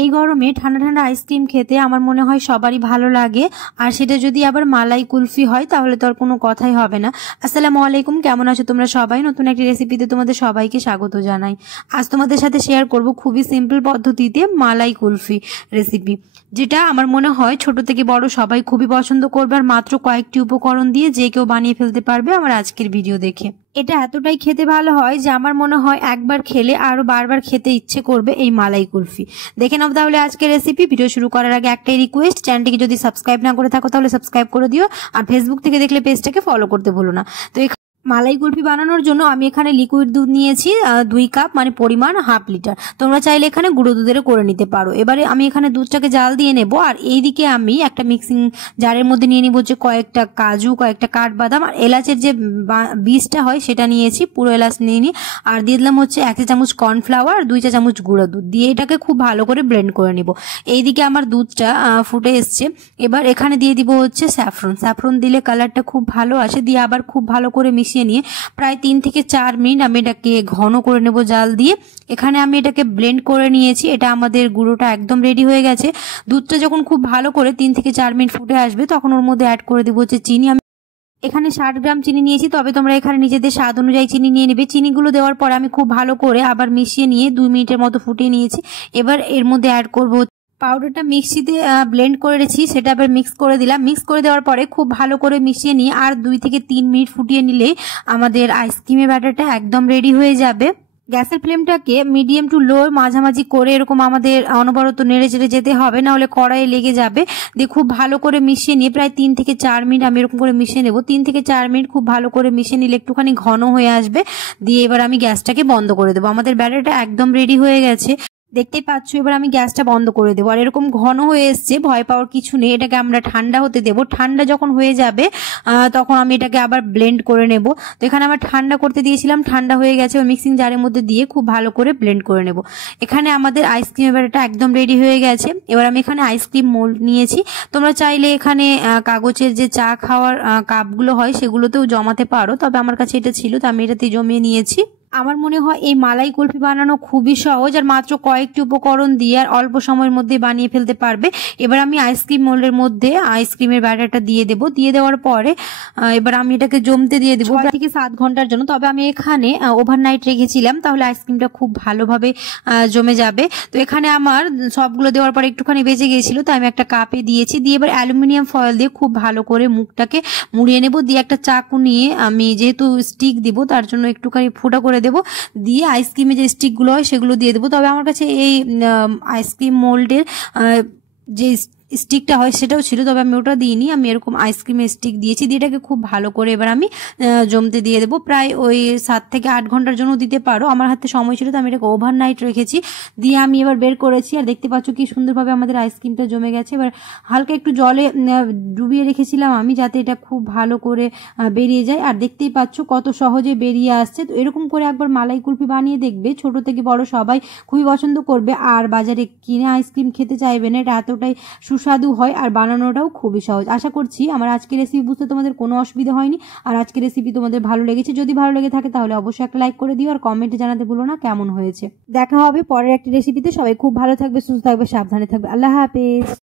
এই গরমে ঠান্ডা ঠান্ডা আইসক্রিম খেতে আমার মনে হয় সবারই ভালো লাগে। আর সেটা যদি আবার মালাই কুলফি হয় তাহলে তো আর কোনো কথাই হবে না। আসসালামু আলাইকুম, কেমন আছো তোমরা সবাই? নতুন একটি রেসিপিতে তোমাদের সবাইকে স্বাগত জানাই। আজ তোমাদের সাথে শেয়ার করব খুবই সিম্পল পদ্ধতিতে মালাই কুলফি রেসিপি, যেটা আমার মনে হয় ছোট থেকে বড় সবাই খুবই পছন্দ করবে। আর মাত্র কয়েকটি উপকরণ দিয়ে যে কেউ বানিয়ে ফেলতে পারবে আমার আজকের ভিডিও দেখে। এটা এতটাই খেতে ভালো হয় যে আমার মনে হয় একবার খেলে আরো বারবার খেতে ইচ্ছে করবে এই মালাই কুলফি। দেখে নাও তাহলে আজকের রেসিপি। ভিডিও শুরু করার আগে একটাই রিকোয়েস্ট, চ্যানেলটিকে যদি সাবস্ক্রাইব না করে থাকো তাহলে সাবস্ক্রাইব করে দিও। আর ফেসবুক থেকে দেখলে পেজটাকে ফলো করতে ভুলো না। তো মালাই কুলফি বানানোর জন্য আমি এখানে লিকুইড দুধ নিয়েছি 2 কাপ, মানে পরিমাণ ½ লিটার। তোমরা চাইলে এখানে গুঁড়ো দুধেরও করে নিতে পারো। এবারে আমি এখানে দুধটাকে জাল দিয়ে নেব। আর এইদিকে আমি একটা মিক্সিং জারের মধ্যে নিয়ে নিব হচ্ছে কয়েকটা কাজু, কয়েকটা কাঠবাদাম আর এলাচের যে বীজটা হয় সেটা নিয়েছি, পুরো এলাচ নিয়ে নিই। আর দিয়ে দিলাম হচ্ছে 1 চা চামচ কর্নফ্লাওয়ার, 2 চা চামচ গুঁড়ো দুধ দিয়ে এটাকে খুব ভালো করে ব্লেন্ড করে নিব। এইদিকে আমার দুধটা ফুটে এসছে। এবার এখানে দিয়ে দিব হচ্ছে স্যাফরন দিলে কালারটা খুব ভালো আসে। দিয়ে আবার খুব ভালো করে মিশিয়ে নিয়ে প্রায় 3 থেকে 4 মিনিট আমি এটাকে ঘন করে নেব জাল দিয়ে। এখানে আমি এটাকে ব্লেন্ড করে নিয়েছি। এটা আমাদের গুঁড়োটা একদম রেডি হয়ে গেছে। দুধটা যখন খুব ভালো করে 3 থেকে 4 মিনিট ফুটে আসবে তখন ওর মধ্যে অ্যাড করে দেবো হচ্ছে চিনি। আমি এখানে 60 গ্রাম চিনি নিয়েছি, তবে তোমরা এখানে নিজেদের স্বাদ অনুযায়ী চিনি নিয়ে নেবে। চিনিগুলো দেওয়ার পর আমি খুব ভালো করে আবার মিশিয়ে নিয়ে 2 মিনিটের মতো ফুটিয়ে নিয়েছি। এবার এর মধ্যে অ্যাড করবো পাউডারটা মিক্সিতে ব্লেন্ড করে রেখেছি, সেটা আবার মিক্স করে দিলাম। মিক্স করে দেওয়ার পরে খুব ভালো করে মিশিয়ে নিয়ে আর 2 থেকে 3 মিনিট ফুটিয়ে নিলে আমাদের আইসক্রিমের ব্যাটারটা একদম রেডি হয়ে যাবে। গ্যাসের ফ্লেমটাকে মিডিয়াম টু লো মাঝামাঝি করে এরকম আমাদের অনবরত নেড়ে চেড়ে যেতে হবে, না হলে কড়াইয়ে লেগে যাবে। দিয়ে খুব ভালো করে মিশিয়ে নিয়ে প্রায় 3 থেকে 4 মিনিট আমি এরকম করে মিশিয়ে নেব। 3 থেকে 4 মিনিট খুব ভালো করে মিশিয়ে নিলে একটুখানি ঘন হয়ে আসবে। দিয়ে এবার আমি গ্যাসটাকে বন্ধ করে দেবো। আমাদের ব্যাটারটা একদম রেডি হয়ে গেছে, দেখতেই পাচ্ছ। এবার আমি গ্যাসটা বন্ধ করে দেবো। আর এরকম ঘন হয়ে এসছে, ভয় পাওয়ার কিছু নেই। এটাকে আমরা ঠান্ডা হতে দেবো। ঠান্ডা যখন হয়ে যাবে তখন আমি এটাকে আবার ব্লেন্ড করে নেব। তো এখানে আমার ঠান্ডা করতে দিয়েছিলাম, ঠান্ডা হয়ে গেছে। ওই মিক্সিং জারের মধ্যে দিয়ে খুব ভালো করে ব্লেন্ড করে নেব। এখানে আমাদের আইসক্রিমের ব্যাটারটা একদম রেডি হয়ে গেছে। এবার আমি এখানে আইসক্রিম মোল্ড নিয়েছি। তোমরা চাইলে এখানে কাগজের যে চা খাওয়ার কাপগুলো হয় সেগুলোতেও জমাতে পারো, তবে আমার কাছে এটা ছিল তো আমি এটাতে জমিয়ে নিয়েছি। আমার মনে হয় এই মালাই কুলফি বানানো খুবই সহজ, আর মাত্র কয়েকটি উপকরণ দিয়ে আর অল্প সময়ের মধ্যে বানিয়ে ফেলতে পারবে। এবার আমি আইসক্রিম মোল্ডের মধ্যে আইসক্রিমের ব্যাটারটা দিয়ে দেবো। দিয়ে দেওয়ার পরে এবার আমি এটাকে জমতে দিয়ে দেবো 6 থেকে 7 ঘন্টার জন্য। তবে আমি এখানে ওভারনাইট রেখেছিলাম, তাহলে আইসক্রিমটা খুব ভালোভাবে জমে যাবে। তো এখানে আমার সবগুলো দেওয়ার পরে একটুখানি বেঁচে গিয়েছিল, তাই আমি একটা কাপে দিয়েছি। দিয়ে এবার অ্যালুমিনিয়াম ফয়েল দিয়ে খুব ভালো করে মুখটাকে মুড়িয়ে নেব। দিয়ে একটা চাকু নিয়ে আমি যেহেতু স্টিক দিব তার জন্য একটুখানি ফুটা করে দেবো। দিয়ে আইসক্রিমে যে স্টিকগুলো হয় সেগুলো দিয়ে দেবো। তবে আমার কাছে এই আইসক্রিম মোল্ডের যে স্টিকটা হয় সেটাও ছিল, তবে আমি ওটা দিইনি। আমি এরকম আইসক্রিমের স্টিক দিয়েছি। দিয়ে এটাকে খুব ভালো করে এবার আমি জমতে দিয়ে দেবো। প্রায় ওই 7 থেকে 8 ঘন্টার জন্য দিতে পারো। আমার হাতে সময় ছিল তো আমি এটাকে ওভারনাইট রেখেছি। দিয়ে আমি এবার বের করেছি। আর দেখতে পাচ্ছ কি সুন্দরভাবে আমাদের আইসক্রিমটা জমে গেছে। এবার হালকা একটু জলে ডুবিয়ে রেখেছিলাম আমি, যাতে এটা খুব ভালো করে বেরিয়ে যায়। আর দেখতেই পাচ্ছ কত সহজে বেরিয়ে আসছে। তো এরকম করে একবার মালাই কুলফি বানিয়ে দেখবে, ছোট থেকে বড় সবাই খুবই পছন্দ করবে। আর বাজারে কিনে আইসক্রিম খেতে চাইবে না, এটা এতটাই সুস্বাদু হয় আর বানানোটাও খুবই সহজ। আশা করছি আমার আজকের রেসিপি বুঝতে তোমাদের কোনো অসুবিধা হয়নি। আর আজকের রেসিপি তোমাদের ভালো লেগেছে। যদি ভালো লেগে থাকে তাহলে অবশ্যই একটা লাইক করে দিও আর কমেন্টে জানাতে ভুলো না কেমন হয়েছে। দেখা হবে পরের একটা রেসিপিতে। সবাই খুব ভালো থাকবে, সুস্থ থাকবে, সাবধানে থাকবে। আল্লাহ হাফেজ।